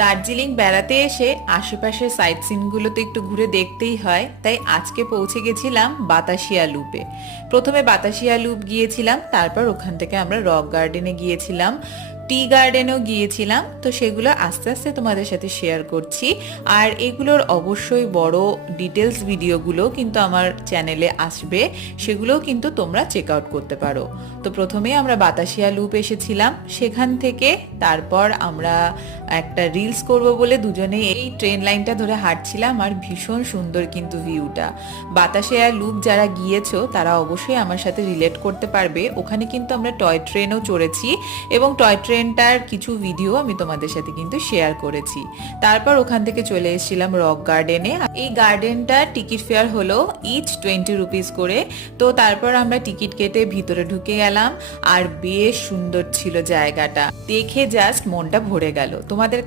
দার্জিলিং বেড়াতে এসে আশেপাশের সাইট সিনগুলোতে একটু ঘুরে দেখতেই হয়, তাই আজকে পৌঁছে গেছিলাম বাতাসিয়া লুপে। প্রথমে বাতাসিয়া লুপ গিয়েছিলাম, তারপর ওখান থেকে আমরা রক গার্ডেনে গিয়েছিলাম, টি গার্ডেনেও গিয়েছিলাম। তো সেগুলো আস্তে আস্তে তোমাদের সাথে শেয়ার করছি। আর এগুলোর অবশ্যই বড় ডিটেলস ভিডিওগুলো কিন্তু আমার চ্যানেলে আসবে, সেগুলোও কিন্তু তোমরা চেক আউট করতে পারো। তো প্রথমে আমরা বাতাসিয়া লুপ এসেছিলাম, সেখান থেকে তারপর আমরা একটা রিলস করব বলে দুজনে এই ট্রেন লাইনটা ধরে হাঁটছিলাম। আর ভীষণ সুন্দর কিন্তু ভিউটা। বাতাসিয়া লুপ যারা গিয়েছো তারা অবশ্যই আমার সাথে রিলেট করতে পারবে। ওখানে কিন্তু আমরা টয় ট্রেনও চড়েছি এবং টয় ট্রেনটার কিছু ভিডিও আমি তোমাদের সাথে কিন্তু শেয়ার করেছি। তারপর ওখান থেকে চলে এসেছিলাম রক গার্ডেনে। এই গার্ডেনটা টিকিট ফেয়ার হলো ইচ 20 রুপিস করে। তো তারপর আমরা টিকিট কেটে ভিতরে ঢুকে গেলাম। আর বেশ সুন্দর ছিল জায়গাটা, দেখে জাস্ট মনটা ভরে গেল। তোমাদের কেমন